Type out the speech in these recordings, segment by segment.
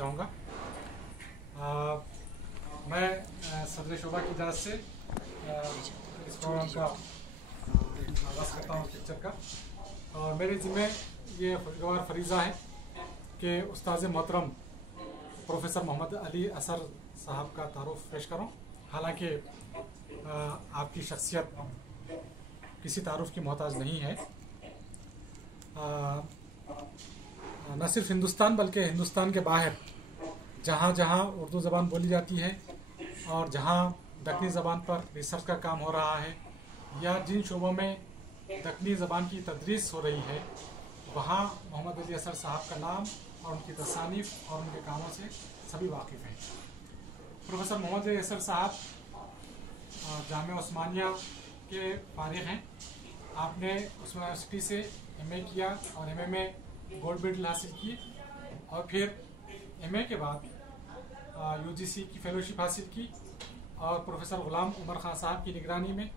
चाहूँगा। मैं सदर शोभा की तरफ से इस प्रोग्राम का आगाज़ करता हूँ पिक्चर का, और मेरे ज़िम्मे ये खुशगवार फरीज़ा है कि उस्ताद मोहतरम प्रोफेसर मोहम्मद अली असर साहब का तारुफ पेश करूँ। हालांकि आपकी शख्सियत किसी तारुफ की मोहताज नहीं है। न सिर्फ हिंदुस्तान बल्कि हिंदुस्तान के बाहर जहाँ जहाँ उर्दू ज़बान बोली जाती है और जहाँ दक्कनी ज़बान पर रिसर्च का काम हो रहा है या जिन शोबों में दक्कनी ज़बान की तदरीस हो रही है, वहाँ मोहम्मद अली असर साहब का नाम और उनकी तसानीफ़ और उनके कामों से सभी वाकिफ़ हैं। प्रोफेसर मोहम्मद अली असर साहब जामिया उस्मानिया के फारिग हैं। आपने उस्मानिया यूनिवर्सिटी से एमए किया और एमए में गोल्ड मेडल हासिल की, और फिर एमए के बाद यूजीसी की फेलोशिप हासिल की और प्रोफेसर गुलाम उमर खान साहब की निगरानी में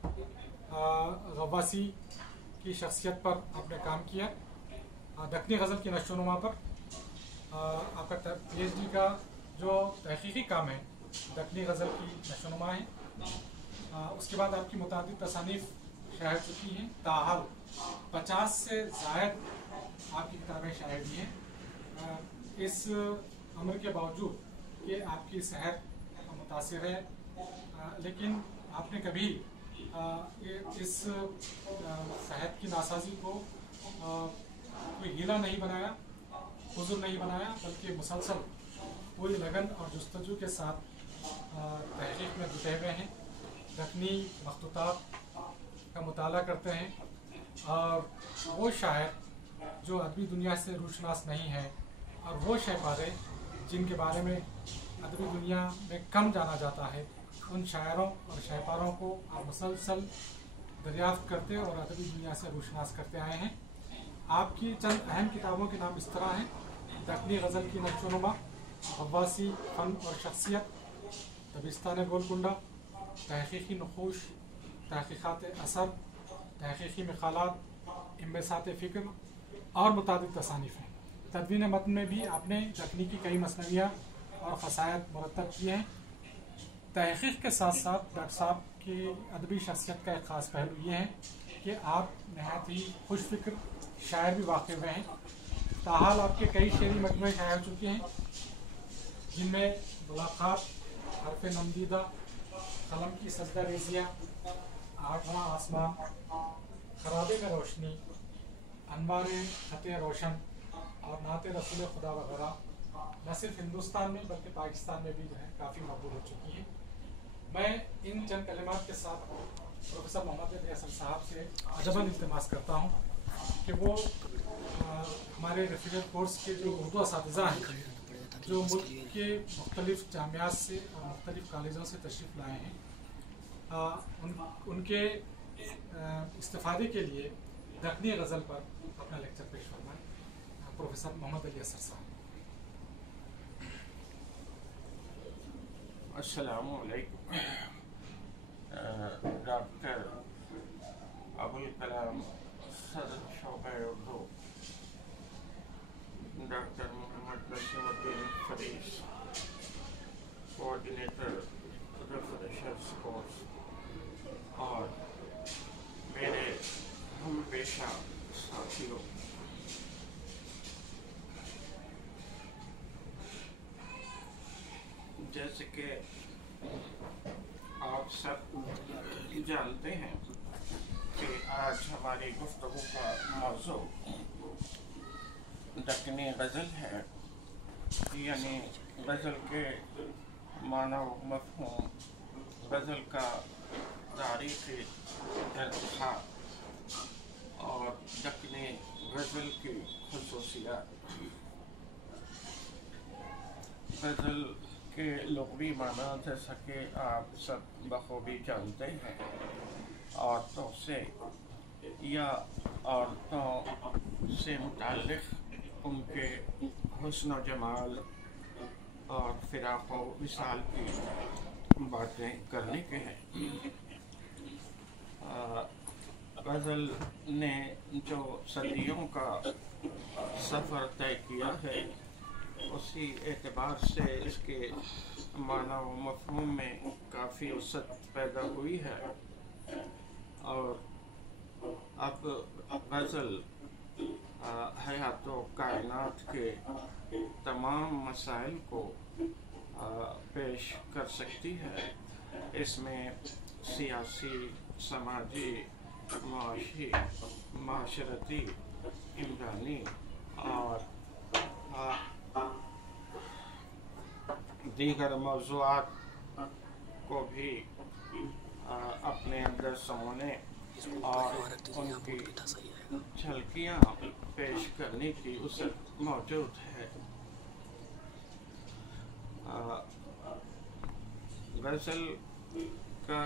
गव्वासी की शख्सियत पर आपने काम किया। दक्कनी गज़ल की नशोनुमा पर आपका पीएचडी का जो तहकीकी काम है दक्कनी गज़ल की नशोनुमा है। उसके बाद आपकी मुतादिद तसानीफ़ शाये चुकी हैं। ताहाल 50 से ज़ायद आपकी किताबें शाये हुई हैं। इस अमर के बावजूद कि आपकी सेहत मुतासिर है, लेकिन आपने कभी इस सेहत की नासाजी को कोई हीला नहीं बनाया, हुज़ुर नहीं बनाया, बल्कि मुसलसल पूरी लगन और जुस्तजू के साथ तहक़ीक़ में जुटे हुए हैं। दक्कनी मखतूतात का मुताला करते हैं, और वो शायर जो अदबी दुनिया से रूशनास नहीं है और वो शहपारे जिनके बारे में अदबी दुनिया में कम जाना जाता है, उन शायरों और शहपारों को आप मुसलसल दरियाफ्त करते और अदबी दुनिया से रूशनास करते आए हैं। आपकी चंद अहम किताबों के नाम इस तरह हैं: दक्कनी गज़ल की नक्शोनुमा, गव्वासी फ़न और शख्सियत, दबिस्तान गोलकुंडा, तहक़ीक़ी नुक़ूश, तहक़ीक़ात असर, तहक़ीक़ी मक़ालात, इंबसात फ़िक्र और मुतादिद तसानीफ़ हैं। तदवीन मतन में भी आपने दक्कनी की कई मसनवियाँ और क़सायद मुरतब किए हैं। तहक़ीक़ के साथ साथ डॉक्टर साहब की अदबी शख्सियत का एक ख़ास पहलू ये है कि आप नहायत ही खुश फ़िक्र शायर भी वाक़ हुए हैं। ताहाल आपके कई शेरी मजमूए शाये हो चुके हैं, जिनमें मुलाक़ात, हर्फ़ नमदीदा, कलम की सजदा रेज़ियाँ, आठवां आसमान, खराबे में रोशनी, अनवारे ख़ते रोशन और नाते रसूल खुदा वगैरह न सिर्फ हिंदुस्तान में बल्कि पाकिस्तान में भी जो है काफ़ी मकबूल हो चुकी हैं। मैं इन चंद कलिमात के साथ प्रोफेसर मोहम्मद अली असर साहब से अजबन इल्तिमास करता हूँ कि वो हमारे रेफिडेंट कोर्स के जो उर्दू असातिज़ा हैं, जो मुल्क के मुख्तलिफ़ जामियात से और मुख्तलिफ़ कॉलेजों से तशरीफ़ लाए हैं, उनके इस्तिफ़ादे के लिए दक्कनी गज़ल पर अपना लेक्चर पेश फरमाएं। प्रोफेसर मोहम्मद अली असर साहब। अस्सलामु अलैकुम। डॉक्टर अबुल कलाम सदर शोबा Urdu, doctor Mohammad Naseemuddin Faris, coordinator reference course, और मेरे हम पेशा साथियों, जैसे कि आप सब जानते हैं कि आज हमारी गुफ्तगू का मौजू दक्कनी गज़ल है, यानी गज़ल के माना व मफ़हूम, गज़ल का तारीख़ी इर्तिक़ा और दक्कनी गज़ल की ख़ुसूसियात। गज़ल के लुग़वी माना जैसा कि आप सब बखूबी जानते हैं, औरतों से या औरतों से मुताल्लिक़ उनके हुस्न व जमाल और फ़िराक़ व विसाल की बातें करने के हैं। गज़ल ने जो सदियों का सफ़र तय किया है, اسی اعتبار سے اس کے معنی و مفہوم میں کافی وسعت پیدا ہوئی ہے، اور اب غزل حیات و کائنات کے تمام مسائل کو پیش کر سکتی ہے۔ اس میں سیاسی، سماجی، معاشی، معاشرتی، امدانی اور دیگر موضوعات کو بھی اپنے اندر سمونے اور ان کی جھلکیاں پیش کرنے کی وسعت موجود ہے۔ غزل کا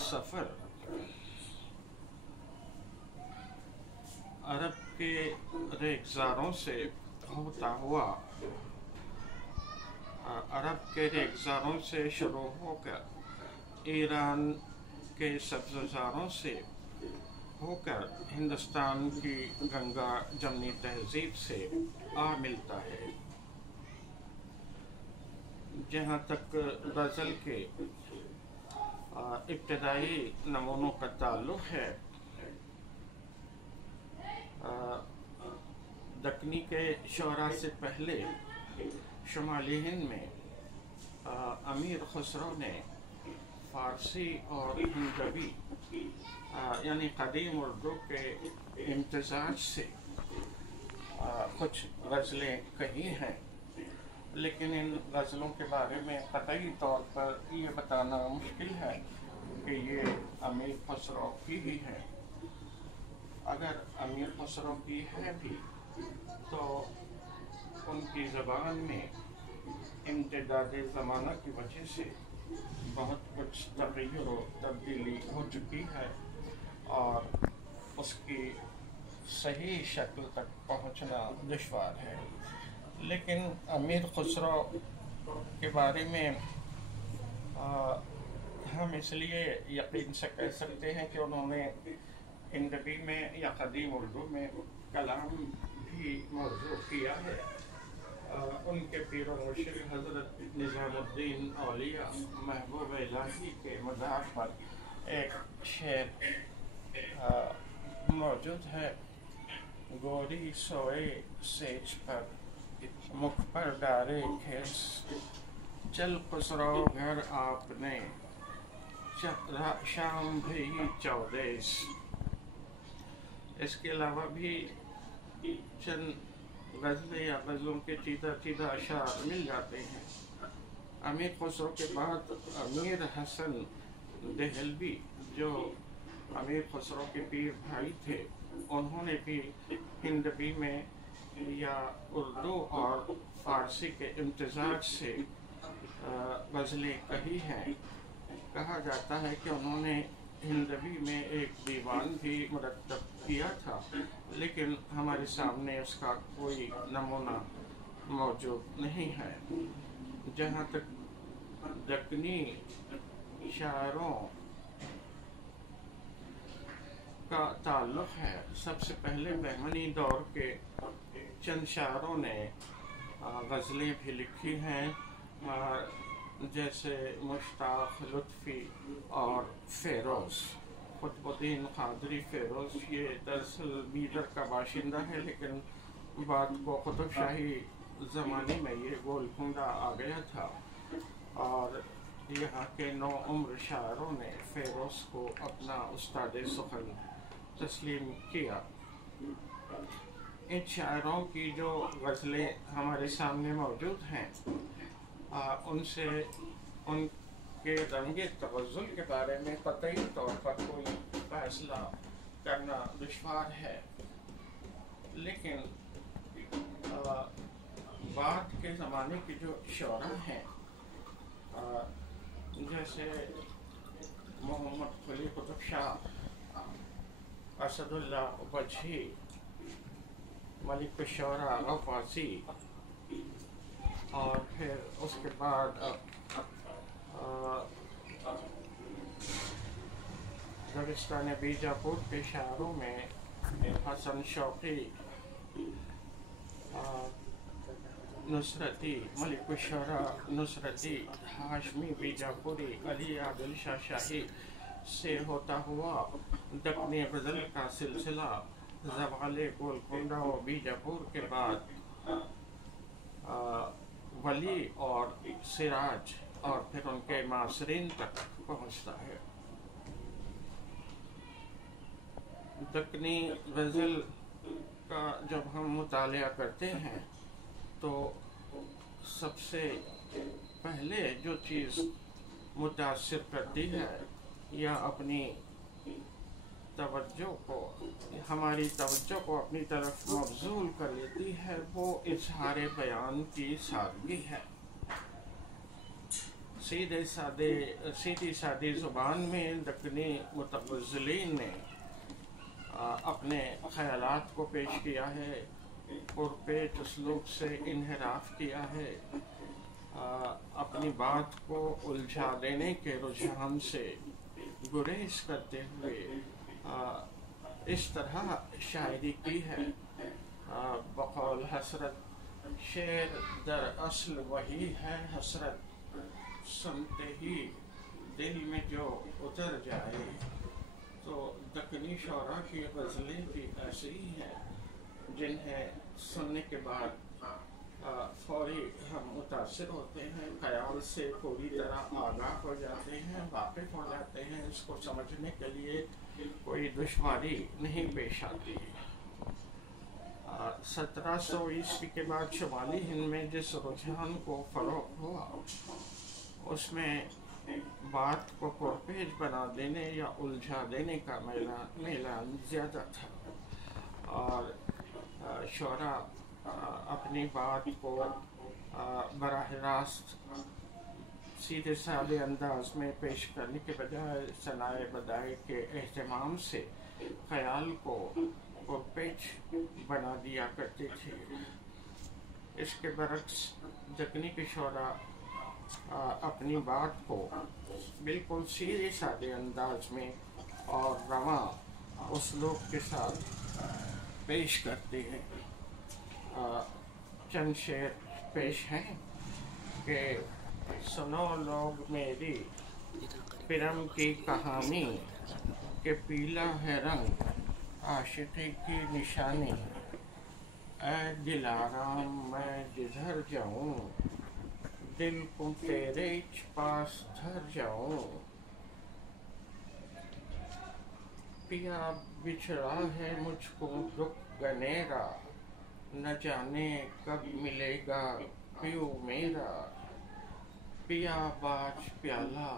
سفر عرب کے ریگزاروں سے ہوتا ہوا عرب کے ریگزاروں سے شروع ہو کر ایران کے سبززاروں سے ہو کر ہندوستان کی گنگا جمنی تہذیب سے آ ملتا ہے۔ جہاں تک غزل کے ابتدائی نمونوں کا تعلق ہے، دکنی کے شعراء سے پہلے شمالی ہند میں امیر خسرو نے فارسی اور ہندوی یعنی قدیم اردو کے امتزاج سے کچھ غزلیں کہی ہیں، لیکن ان غزلوں کے بارے میں قطعی طور پر یہ بتانا مشکل ہے کہ یہ امیر خسرو کی ہی ہے۔ اگر امیر خسرو کی ہے بھی تو ان کی زبان میں امتداد زمانہ کی وجہ سے بہت کچھ تغیر و تبدیلی ہو چکی ہے، اور اس کی صحیح شکل تک پہنچنا دشوار ہے۔ لیکن امیر خسرو کے بارے میں ہم اس لیے یقین سے کہہ سکتے ہیں کہ انہوں نے ہندوی میں یا قدیم اردو میں کلام بھی موضوع کیا ہے۔ ان کے پیر و مرشد حضرت نظام الدین اولیاء محبوب الہی کے مداح پر ایک شعر موجود ہے: گوری سوئے سیج پر مکھ پر ڈارے کھیس، چل خسرو گھر آپ نے شام بھی چودیس۔ اس کے علاوہ بھی چند غزلیں یا غزلوں کے چیدہ اشعار مل جاتے ہیں۔ امیر خسرو کے بعد امیر حسن دہلوی جو امیر خسرو کے پیر بھائی تھے، انہوں نے بھی ہندوی میں یا اردو اور فارسی کے امتزاج سے غزلیں کہی ہیں۔ کہا جاتا ہے کہ انہوں نے ہندوی میں ایک دیوان بھی مرتب کیا تھا، لیکن ہمارے سامنے اس کا کوئی نمونہ موجود نہیں ہے۔ جہاں تک دکنی شاعروں کا تعلق ہے، سب سے پہلے بہمنی دور کے چند شاعروں نے غزلیں بھی لکھی ہیں، جیسے مشتاق لطفی اور فیروز۔ قطب الدین قادری فیروز یہ دراصل بیدر کا باشندہ ہے، لیکن بعد کو قطب شاہی زمانے میں یہ گولکنڈہ آ گیا تھا، اور یہاں کے نوعمر شاعروں نے فیروز کو اپنا استاد سخن تسلیم کیا۔ ان شاعروں کی جو غزلیں ہمارے سامنے موجود ہیں، ان سے ان کے رنگ تغزل کے بارے میں قطعی طور پر کوئی فیصلہ کرنا دشوار ہے، لیکن بعد کے زمانے کے جو شعراء ہیں، جیسے محمد قلی قطب شاہ، اسد اللہ وجہی، ملک الشعراء غوثی، اور پھر اس کے بعد دبستان بیجاپور کے شاعروں میں حسن شوقی، नुसरती, मलिक शुरा नुसरती, हाशमी बीजापुरी, अली आदिल शाह शाही से होता हुआ दक्नी गज़ल का सिलसिला ज़वाले गोलकोंडा और बीजापुर के बाद वली और सिराज और फिर उनके मासरीन तक पहुँचता है। दक्नी गज़ल का जब हम मुतालिया करते हैं तो सबसे पहले जो चीज़ मुतासिर करती है या अपनी तवज्जो को हमारी तवज्जो को अपनी तरफ मबजूल कर लेती है वो इजहार बयान की सादगी है। सीधी सादी ज़ुबान में दक्नी मुतग़ज़्ज़लीन ने अपने ख़यालात को पेश किया है, पुरपेच उसलूब से इन्हिराफ किया है, अपनी बात को उलझा देने के रुझान से गुरेज करते हुए इस तरह शायरी की है। बक़ौल हसरत शेर दर असल वही है हसरत, सुनते ही दिल में जो उतर जाए। तो दक्नी शौरा की गज़लें भी ऐसी ही हैं जिन्हें सुनने के बाद फौरी हम मुतासिर होते हैं, ख़याल से पूरी तरह आगाह हो जाते हैं, वाक़िफ़ हो जाते हैं। इसको समझने के लिए कोई दुश्वारी नहीं पेश आती। 1700 ईस्वी के बाद शुमाली हिंद में जिस रुझान को फ़रोग़ हुआ उसमें बात को पुरपेच बना देने या उलझा देने का मैलान ज़्यादा था और शोरा अपनी बात को बराह रास्त सीधे सादे अंदाज में पेश करने के बजाय सनाए बदाए के एहतमाम से ख़याल को पुरपेच बना दिया करते थे। इसके बरक्स दक्नी के शोरा अपनी बात को बिल्कुल सीधे सादे अंदाज में और रवा उसलूब के साथ पेश करते हैं। चंद शेर पेश हैं कि सुनो लोग मेरी पिरम की कहानी के पीला है रंग आशिकी की निशानी, ऐ दिलाराम मैं जिधर जाऊं दिल को तेरे पास धर जाऊं, पिया बिछड़ा है मुझको दुख गनेरा, न जाने कब मिलेगा पियो मेरा, पिया बाज प्याला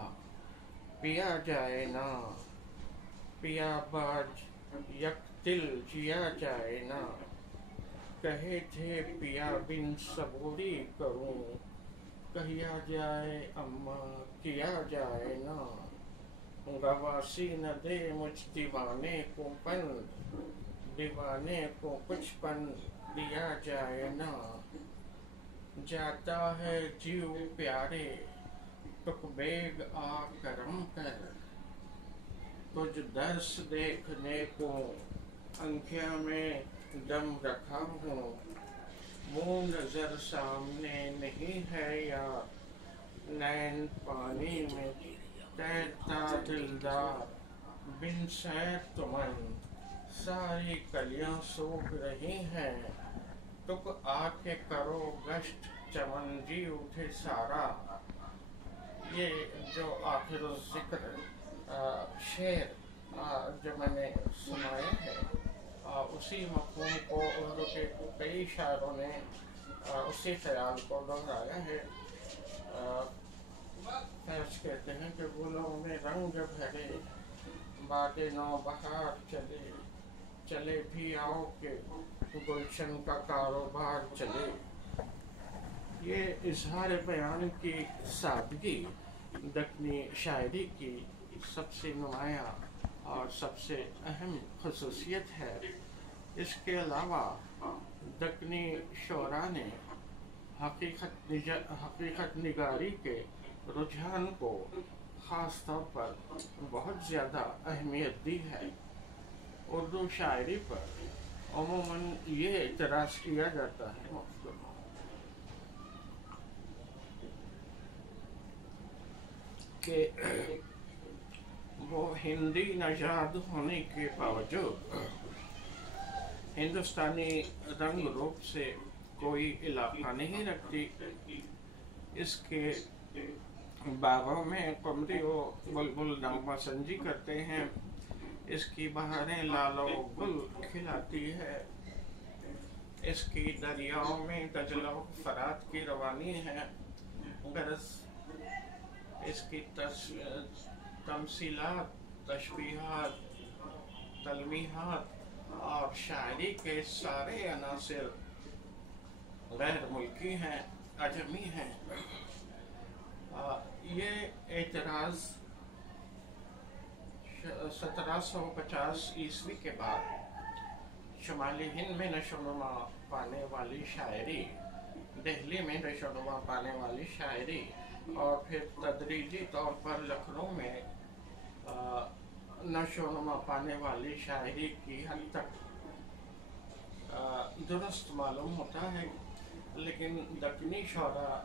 पिया जाए ना, पिया बाज यक दिल जिया जाए ना, कहे थे पिया बिन सबूरी करूं, कहिया जाए अम्मा किया जाए ना, गवासी न दे मुझ दीवाने को पन, दीवाने को कुछ पन दिया जाए ना, जाता है जीव प्यारे तुक बेग आ करम कर, तुझ दर्श देखने को अंखिया में दम रखा हूँ, मुँह नजर सामने नहीं है या नैन पानी में तैरता दिलदार, बिन सैर तुमन सारी कलियां सूख रही हैं, तुक आके करो गश्त चमन जी उठे सारा। ये जो आखिर जिक्र शेर जो मैंने सुनाया है उसी मफ़हूम को उर्दू के कई शायरों ने उसी ख्याल को दोहराया है। फैज कहते हैं कि गुलों में रंग भरे बातें नौ बहार चले, चले भी आओ के गुलशन का कारोबार चले। ये इजहार बयान की सादगी दक्नी शायरी की सबसे नुमाया और सबसे अहम खसूसियत है। इसके अलावा दक्नी शोरा ने हकीकत निगारी के रुझान को ख़ास तौर पर बहुत ज़्यादा अहमियत दी है। उर्दू शायरी पर अमूमन ये एतराज़ किया जाता है کہ وہ ہندی نژاد ہونے کے باوجود ہندوستانی رنگ روپ سے کوئی علاقہ نہیں رکھتی. اس کے باغوں میں قمری و بلبل نغمہ سنجی کرتے ہیں. اس کی بہاریں لال و گل کھلاتی ہے. اس کی دریاؤں میں دجلہ و فرات کی روانی ہے. غرض اس کی تمثیلات، تشبیہات، تلمیحات اور شاعری کے سارے عناصر غیر ملکی ہیں، عجمی ہیں. یہ اعتراض 1750 عیسوی کے بعد شمالی ہند میں نشو و نما پانے والی شاعری، دہلی میں نشو و نما پانے والی شاعری اور پھر تدریجی طور پر لکھنؤ میں نشو و نما پانے والی شاعری کی حد تک درست معلوم ہوتا ہے. لیکن دکنی شعراء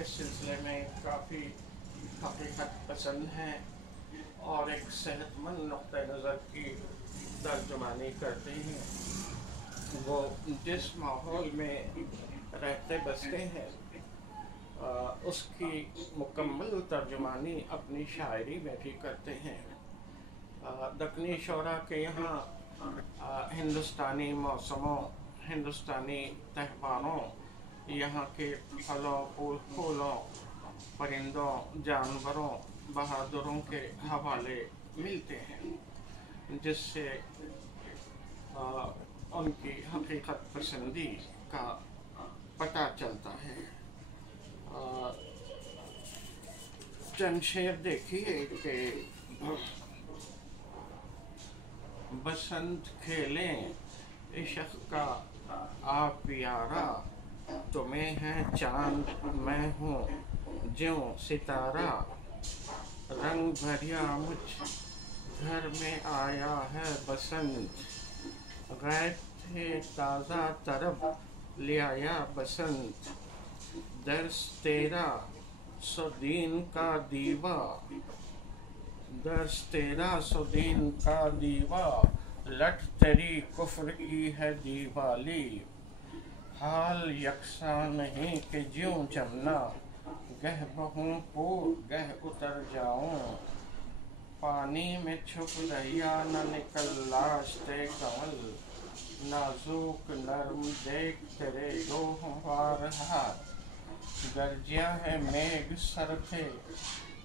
اس سلسلے میں کافی حقیقت پسند ہیں اور ایک صحت مند نقطۂ نظر کی ترجمانی کرتے ہیں. وہ جس ماحول میں رہتے بستے ہیں اس کی مکمل ترجمانی اپنی شاعری میں بھی کرتے ہیں. دکنی شعراء کے یہاں ہندوستانی موسموں، ہندوستانی تہواروں، یہاں کے پھلوں پھولوں، پرندوں، جانوروں، بہادروں کے حوالے ملتے ہیں، جس سے ان کی حقیقت پسندی کا پتہ چلتا ہے. چند شعر دیکھیے کہ بسنت کھیلیں عشق کا آپ پیارا، تمہیں ہے چاند میں ہوں جیوں ستارہ، رنگ بھریا مجھ گھر میں آیا ہے بسنت، غیب تھے تازہ طرب لے آیا بسنت، درس تیرا سو دین کا دیوا، درس تیرا سو دین کا دیوا، لٹ تیری کفر کی ہے دیوالی، حال یکساں نہیں کہ جیوں جمنا، گہ بہوں پور گہ اتر جاؤں، پانی میں چھپ رہیا نہ نکل لاشتے کنول، نازک نرم دیکھ تیرے دو ہموار ہاتھ، گرجیا ہے میگھ سر پہ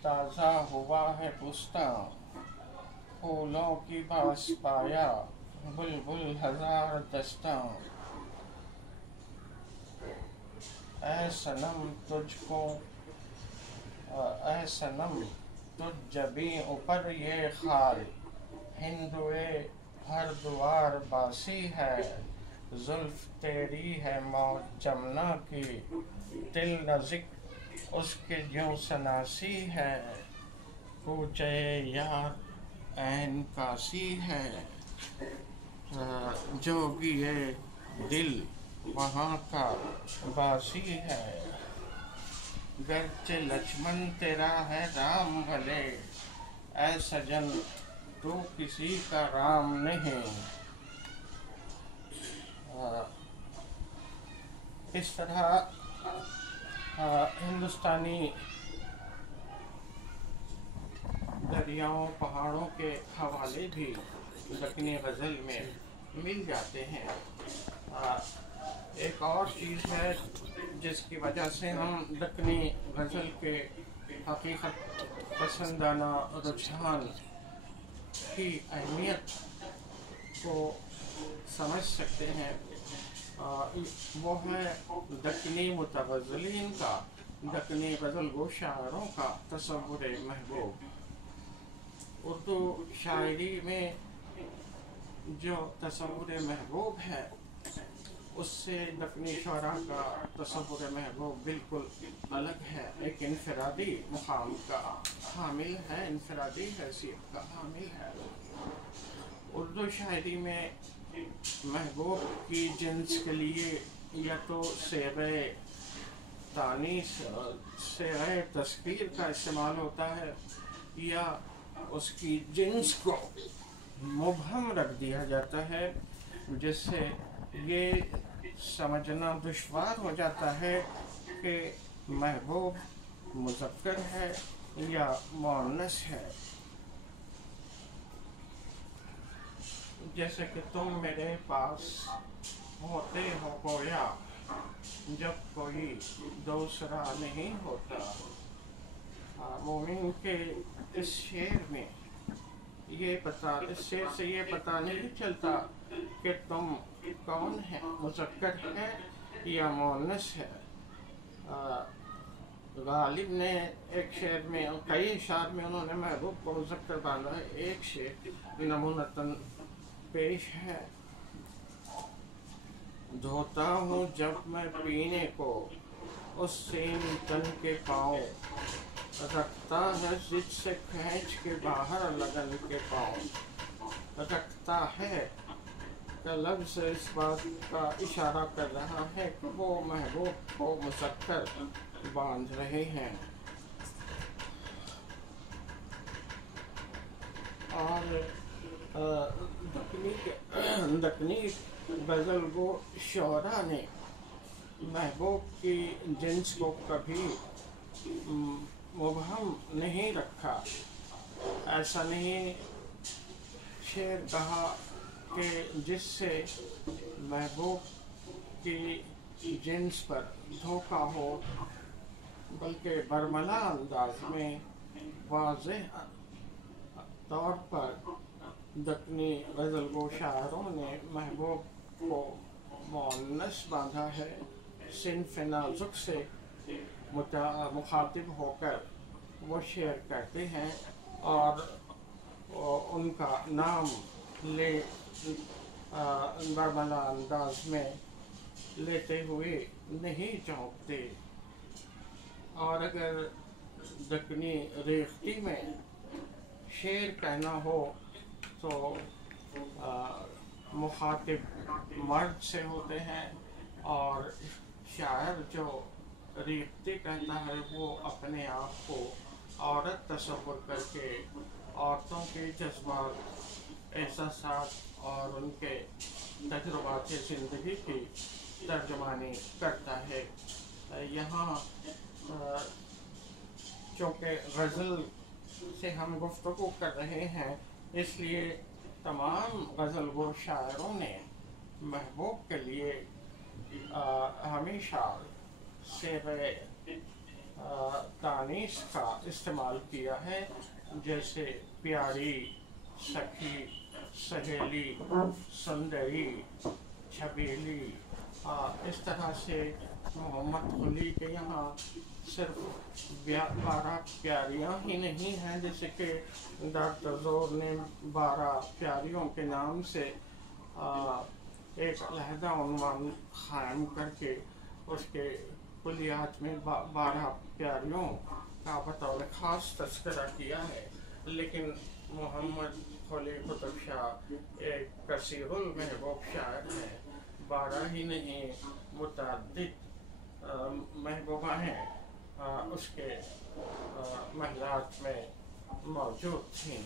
تازہ ہوا ہے بستاں، پھولوں کی باس پایا بلبل ہزار دستاں، اے صنم تجھ کو اے صنم تجھ جبیں اوپر یہ خال، ہندوئے ہر دوار باسی ہے، زلف تیری ہے موج جمنا کی، دل نزک اس کے جیوں سناسی ہے، کوچے یار عین کاسی ہے، جوگیے دل وہاں کا باسی ہے، گرچہ لچمن تیرا ہے رام بھلے، اے سجن تو کسی کا رام نہیں. اس طرح ہندوستانی دریاؤں پہاڑوں کے حوالے بھی دکنی غزل میں مل جاتے ہیں. ایک اور چیز ہے جس کی وجہ سے ہم دکنی غزل کے حقیقت پسندانہ رجحان کی اہمیت کو سمجھ سکتے ہیں، وہ ہے دکنی متغزلین کا، دکنی غزل گو شاعروں کا تصور محبوب. اردو شاعری میں جو تصور محبوب ہے اس سے دکنی شعراء کا تصور محبوب بالکل الگ ہے، ایک انفرادی مقام کا حامل ہے، انفرادی حیثیت کا حامل ہے. اردو شاعری میں محبوب کی جنس کے لیے یا تو صیغے तानीस से तस्कीर का इस्तेमाल होता है या उसकी जिन्स को मुबहम रख दिया जाता है, जिससे ये समझना दुश्वार हो जाता है कि महबूब मुज़क्कर है या मुअन्नस है। जैसे कि तुम मेरे पास होते हो गोया जब कोई दूसरा नहीं होता। मोमिन के इस शेर में इस शेर से ये पता नहीं चलता कि तुम कौन है, मुज़क्कर है या मुअन्नस है। गालिब ने एक शेर में और कई अशार में उन्होंने महबूब को मुज़क्कर बांधा है। एक शेर नमूनतन पेश है। धोता हूँ जब मैं पीने को उस सीन तन के पाँव, रखता है जिद से खींच के बाहर लगन के पाँव। रखता है लफ्ज़ से इस बात का इशारा कर रहा है कि वो महबूब को मुज़क्कर बांध रहे हैं। और दक्नी गज़ल गो शोरा ने महबूब की जिन्स को कभी मुबहम नहीं रखा। ऐसा नहीं शेर कहा कि जिससे महबूब की जिन्स पर धोखा हो, बल्कि बरमला अंदाज में वाज़ेह तौर पर दक्नी गज़ल गो शायरों ने महबूब को मुअन्नस बांधा है। सिन्फ़ नाज़ुक से मुखातिब होकर वो शेर कहते हैं और उनका नाम ले बरमला अंदाज में लेते हुए नहीं चौंकते। और अगर दक्नी रेख्ती में शेर कहना हो तो मुखातिब मर्द से होते हैं, और शायर जो रेख्ती कहता है वो अपने आप को औरत तस्वुर करके औरतों के जज्बात, एहसासात और उनके तजुर्बात ज़िंदगी की तर्जुमानी करता है। यहाँ चूँकि गज़ल से हम गुफ्तगू कर रहे हैं, इसलिए तमाम गज़ल गो शायरों ने महबूब के लिए हमेशा शेर तानीस का इस्तेमाल किया है, जैसे प्यारी, सखी, सहेली, सुंदरी, छबीली। इस तरह से मोहम्मद कुली के यहाँ सिर्फ 12 प्यारियाँ ही नहीं हैं, जैसे कि डॉक्टर ज़ोर ने 12 प्यारियों के नाम से एक अलहदा उन्वान क़ायम करके उसके कुलियात में 12 प्यारियों का बतौर ख़ास तज़किरा किया है। लेकिन मोहम्मद कुली कुतुब शाह एक कसीरुल महबूब शायर हैं। 12 ही नहीं, मुतअद्दिद महबूबा हैं उसके महलात में मौजूद थी।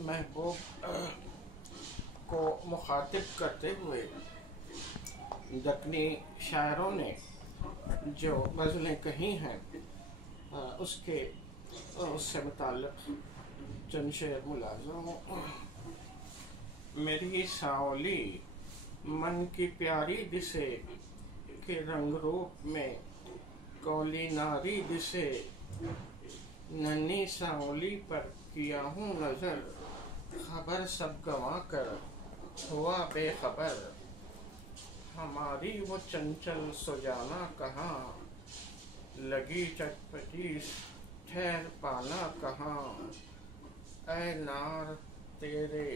महबूब को मुखातिब करते हुए दक्नी शायरों ने जो गज़लें कही हैं उससे मुताल्लिक़ चंद शेर मुलाज़म। मेरी सांवली मन की प्यारी दिसे के रंग रूप में कौली नारी दिसे, नन्ही सांवली पर किया हूँ नज़र, खबर सब गंवा कर हुआ बेखबर। हमारी वो चंचल सुजाना कहाँ, लगी चटपटी ठहर पाना कहाँ। ऐ नार तेरे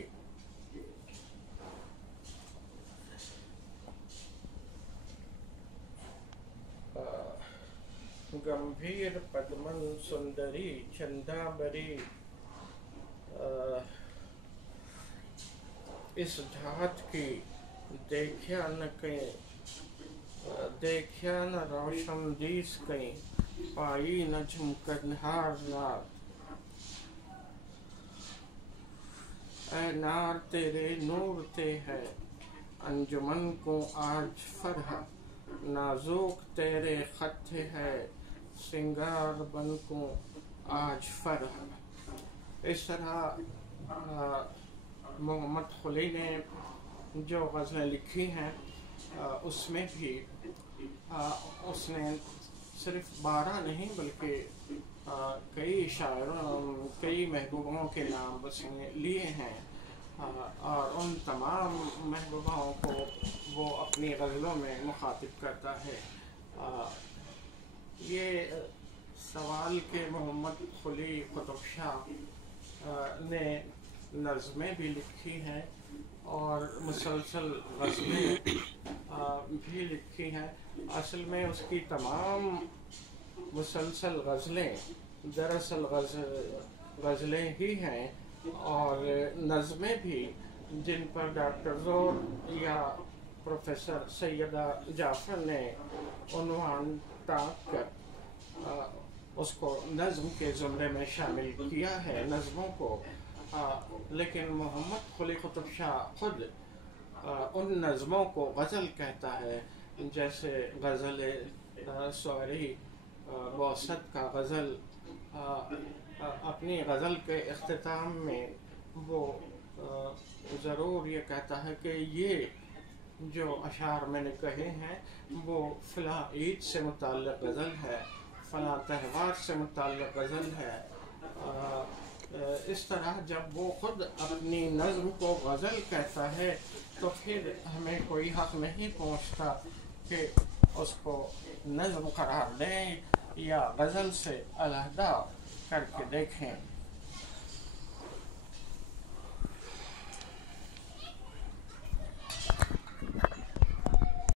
गंभीर पद्मन सुंदरी चंदाबरी, اس دھات کی دیکھیا نہ روشن دیس کہیں پائی نہ جھمکنہار رات اے نار تیرے نور تے ہے انجمن کو آج فرح نازک تیرے خط ہے سنگار بن کو آج فرح. اس طرح محمد خلی نے جو غزلیں لکھی ہیں اس میں بھی اس نے صرف 12 نہیں بلکہ کئی شاعروں کئی محبوبوں کے نام اس نے لیے ہیں اور ان تمام محبوبوں کو وہ اپنی غزلوں میں مخاطب کرتا ہے. یہ سوال کہ محمد خلی قطب شاہ نے نظمیں بھی لکھی ہیں اور مسلسل غزلیں بھی لکھی ہیں. اصل میں اس کی تمام مسلسل غزلیں دراصل غزلیں ہی ہیں اور نظمیں بھی جن پر ڈاکٹر زور یا پروفیسر سیدہ جعفر نے عنوان ٹانک کر اس کو نظم کے زمرے میں شامل کیا ہے نظموں کو. لیکن محمد خلی قطب شاہ خود ان نظموں کو غزل کہتا ہے. جیسے غزل سوری بوسط کا غزل اپنی غزل کے اختتام میں وہ ضرور یہ کہتا ہے کہ یہ جو اشعار میں نے کہے ہیں وہ فلاں عید سے متعلق غزل ہے فلاں تہوار سے متعلق غزل ہے. اس طرح جب وہ خود اپنی نظم کو غزل کہتا ہے تو پھر ہمیں کوئی حق نہیں پہنچتا کہ اس کو نظم قرار دیں یا غزل سے علیحدہ کر کے دیکھیں.